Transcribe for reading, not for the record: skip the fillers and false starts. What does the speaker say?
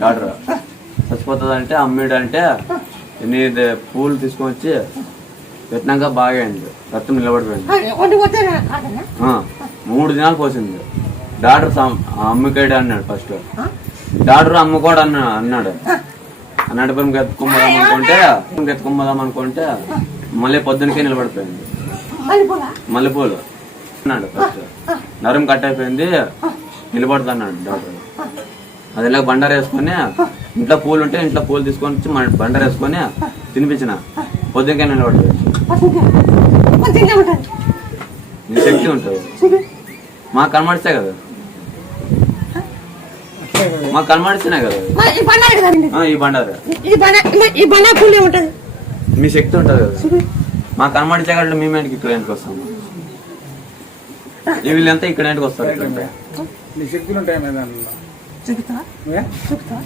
Doctor చచ్చిపోతుంది అంటే అమ్మేడంటే నీ పూలు తీసుకొని వచ్చి పెట్టినాక బాగా అయింది, రక్తం నిలబడిపోయింది. 3 దినాలు పోసింది. డాక్టర్ అమ్మకాడు అన్నాడు ఫస్ట్. డాక్టర్ అమ్మకోడు అన్నాడు. నడిపం ఎత్తుకుమ్మదాం అనుకుంటే మళ్ళీ పొద్దునకే నిలబడిపోయింది. మల్లెపూలు అన్నాడు ఫస్ట్. నరం కట్ అయిపోయింది, నిలబడుతా అన్నాడు డాక్టర్. అది ఇలా బండారు వేసుకొని ఇంట్లో పూలు ఉంటే ఇంట్లో పూలు తీసుకొని వచ్చి బండారు వేసుకొని తినిపించిన పొద్దునకే నిలబడిపోయింది. నీ శక్తి ఉంటుంది. మాకు కనబడితే కదా, మాకు కనబడితేనే కదా ఈ బండారు మీ శక్తి ఉంటుంది కదా. మాకు కనబడితే కాబట్టి మేము ఏంటికి ఇక్కడ ఏంటికి వస్తాము, వీళ్ళంతా ఇక్కడ ఏంటికి వస్తారు. శక్తులు ఉంటాయి.